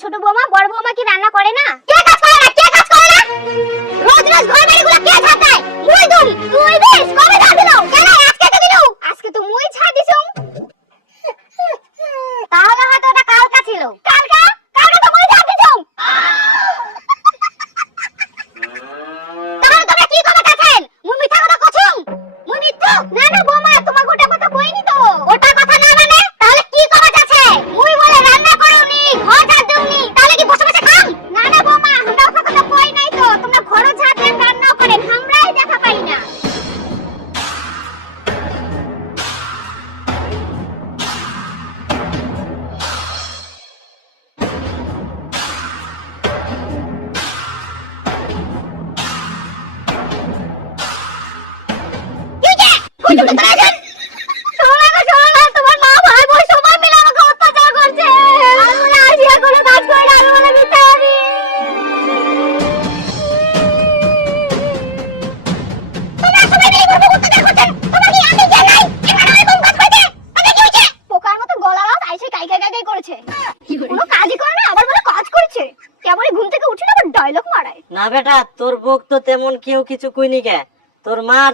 ছোট বৌমা বড় বৌমা কি রান্না করে না? কে কাজ করে না? কে কাজ করে না? রোজ রোজ ঘর বাড়িগুলো কে ঝাড় দেয়? মুই দিই। তুই দিস? কবে ঝাড় দিলো? কেন আজকে তো দিলু? আজকে তো মুই ঝাড় দিছুম। তাহলে হয়তো ওটা কালকা ছিল। কালকা? কালকা তো মুই ঝাড় দিছুম। তাহলে তোমরা কি কবে কাছেন? মুই মিথ্যা কথা কছুম? মুই মিথ্যা? না না বৌমা তোমার গোটা কথা কইনি তো। ওটা কথা না মানে তাহলে কি কবে আছে? মুই বলে রান্না করুনি, ঘর ঝাড় দিউনি, তাহলে কি বসে বসে খাম? না না বৌমা আমরা ওটা কথা কই নাই তো। তোমরা ঘরও ঝাড় দেন রান্নাও করেন, আমরাই দেখা পাই না। না বেটা, তোর বউক তো তেমন কেউ কিছু কইনি কে। তোর মা আর